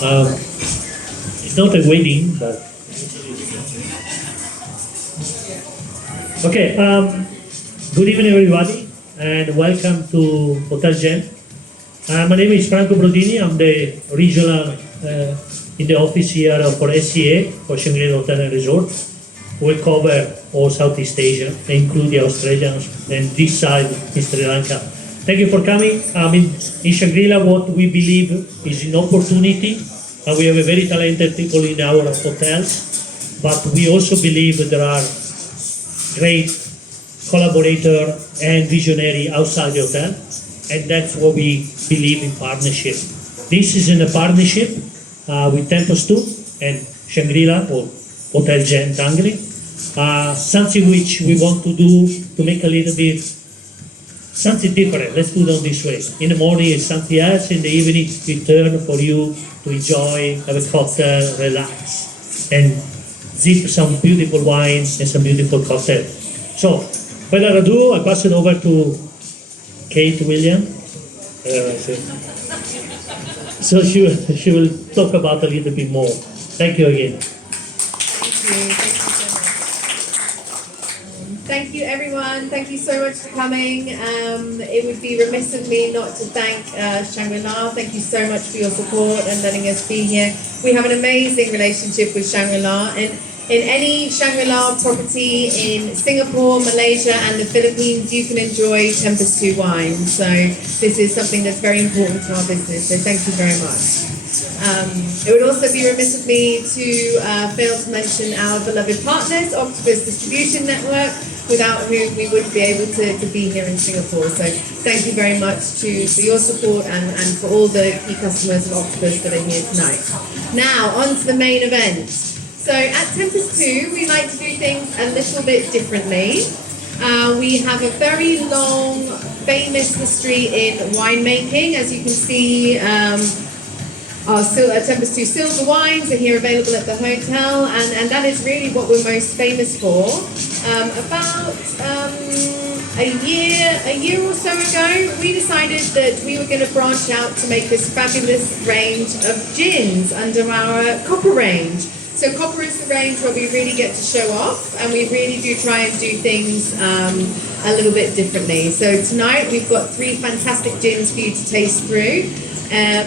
It's not a wedding, but okay. Good evening, everybody, and welcome to Hotel Gen. My name is Franco Brodini. I'm the regional in the office here for SCA, for Shangri-La Hotel and Resort. We cover all Southeast Asia, including Australians, and this side is Sri Lanka. Thank you for coming. In Shangri-La, what we believe is an opportunity. We have a very talented people in our hotels, but we also believe that there are great collaborator and visionary outside the hotel, and that's what we believe in partnership. This is in a partnership with Tempus 2 and Shangri-La or Hotel Gen Tanglin. Something which we want to do to make a little bit something different. Let's put it this way. In the morning it's something else, in the evening we turn for you to enjoy, have a cocktail, relax, and sip some beautiful wine and some beautiful cocktail. So, without ado, I pass it over to Kate William. So she will talk about a little bit more. Thank you again. Thank you, everyone. Thank you so much for coming. It would be remiss of me not to thank Shangri-La. Thank you so much for your support and letting us be here. We have an amazing relationship with Shangri-La, and in any Shangri-La property in Singapore, Malaysia, and the Philippines, you can enjoy Tempus 2 wine. So this is something that's very important to our business. So thank you very much. It would also be remiss of me to fail to mention our beloved partners, Octopus Distribution Network, without whom we wouldn't be able to be here in Singapore. So thank you very much for your support and for all the key customers of Octopus that are here tonight. Now, on to the main event. So at Tempus 2, we like to do things a little bit differently. We have a very long, famous history in winemaking. As you can see, our Tempus 2 silver wines are here available at the hotel, and that is really what we're most famous for. About a year or so ago, we decided that we were going to branch out to make this fabulous range of gins under our copper range. So copper is the range where we really get to show off, and we really do try and do things a little bit differently. So tonight we've got 3 fantastic gins for you to taste through.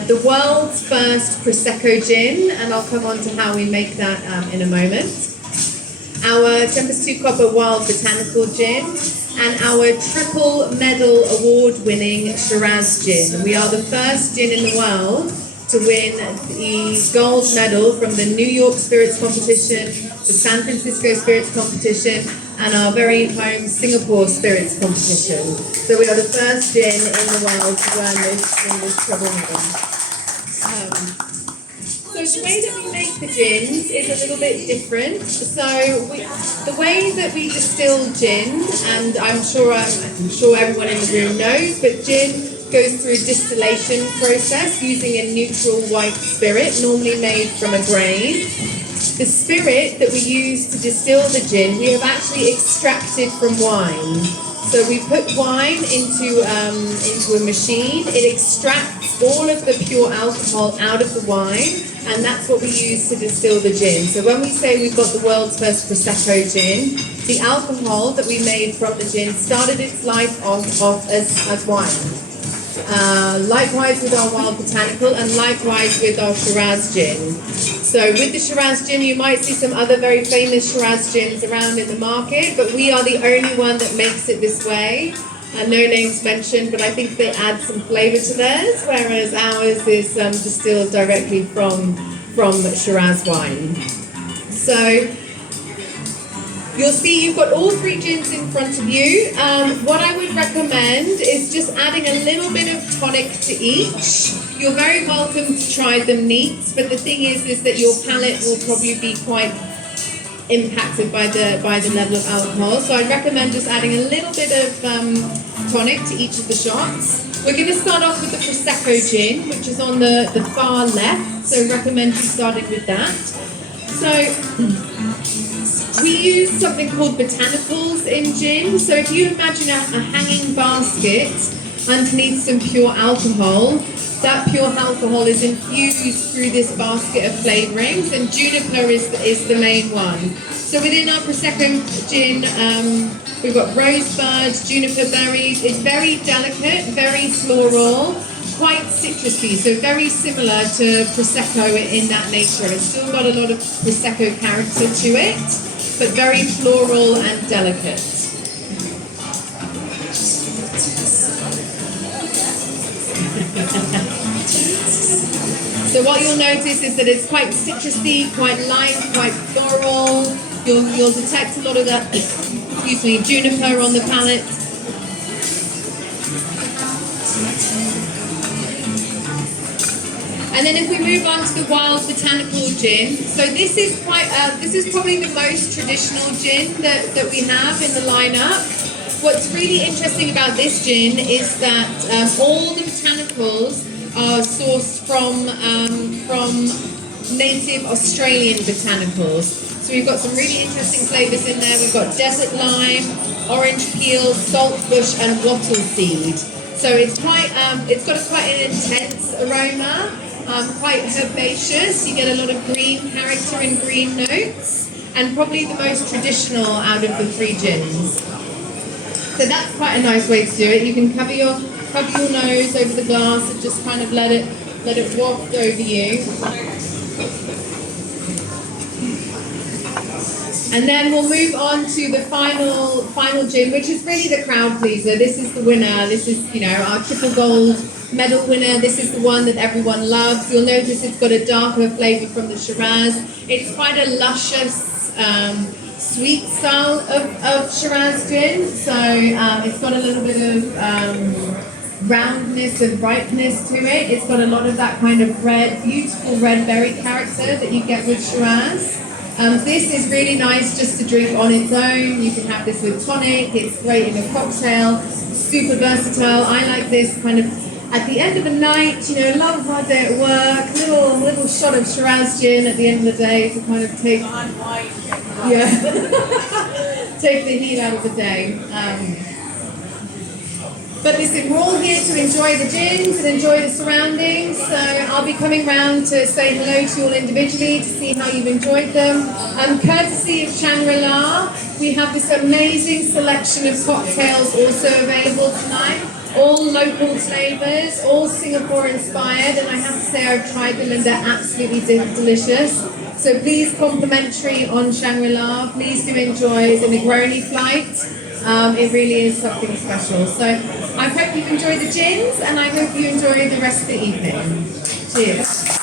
The world's first Prosecco gin, and I'll come on to how we make that in a moment. Our Tempus 2 Copper Wild Botanical Gin, and our triple medal award-winning Shiraz gin. We are the first gin in the world to win the gold medal from the New York Spirits Competition, the San Francisco Spirits Competition, and our very home Singapore Spirits Competition. So we are the first gin in the world to win this triple medal. So the way that we make the gins is a little bit different. So the way that we distill gin, and I'm sure everyone in the room knows, but gin goes through a distillation process using a neutral white spirit, normally made from a grain. The spirit that we use to distill the gin, we have actually extracted from wine. So we put wine into a machine. It extracts all of the pure alcohol out of the wine, and that's what we use to distill the gin. So when we say we've got the world's first Prosecco gin, the alcohol that we made from the gin started its life off as wine. Likewise with our Wild Botanical, and likewise with our Shiraz gin. So with the Shiraz gin, you might see some other very famous Shiraz gins around in the market, but we are the only one that makes it this way. No names mentioned, but I think they add some flavour to theirs, whereas ours is distilled directly from Shiraz wine. So you'll see you've got all 3 gins in front of you. What I would recommend is just adding a little bit of tonic to each. You're very welcome to try them neat, but the thing is that your palate will probably be quite impacted by the level of alcohol. So I'd recommend just adding a little bit of tonic to each of the shots. We're going to start off with the Prosecco gin, which is on the far left. So recommend you starting with that. So we use something called botanicals in gin. So if you imagine a hanging basket underneath some pure alcohol, that pure alcohol is infused through this basket of flavourings, and juniper is the main one. So within our Prosecco gin, we've got rosebud, juniper berries. It's very delicate, very floral, quite citrusy, so very similar to Prosecco in that nature. It's still got a lot of Prosecco character to it, but very floral and delicate. So what you'll notice is that it's quite citrusy, quite light, quite floral. You'll detect a lot of that, excuse me, juniper on the palate. And then if we move on to the wild botanical gin, so this is probably the most traditional gin that we have in the lineup. What's really interesting about this gin is that all the botanicals are sourced from native Australian botanicals. So we've got some really interesting flavours in there. We've got desert lime, orange peel, saltbush, and wattle seed. So it's quite got quite an intense aroma, quite herbaceous. You get a lot of green character and green notes, and probably the most traditional out of the three gins. So that's quite a nice way to do it. You can cover your nose over the glass and just kind of let it waft over you. And then we'll move on to the final gin, which is really the crowd pleaser. This is the winner. This is, our triple gold medal winner. This is the one that everyone loves. You'll notice it's got a darker flavour from the Shiraz. It's quite a luscious, sweet style of Shiraz gin. So it's got a little bit of roundness and ripeness to it. It's got a lot of that kind of beautiful red berry character that you get with Shiraz. This is really nice just to drink on its own. You can have this with tonic. It's great in a cocktail. Super versatile. I like this kind of at the end of the night, long hard day at work, little shot of Shiraz gin at the end of the day to kind of take take the heat out of the day. But listen, we're all here to enjoy the gins and enjoy the surroundings, so I'll be coming round to say hello to you all individually to see how you've enjoyed them. Courtesy of Shangri-La, we have this amazing selection of cocktails also available tonight, all local flavours, all Singapore inspired, and I have to say I've tried them and they're absolutely delicious. So please, complimentary on Shangri-La, please do enjoy the Negroni flight. It really is something special. So I hope you've enjoyed the gins, and I hope you enjoy the rest of the evening. Cheers.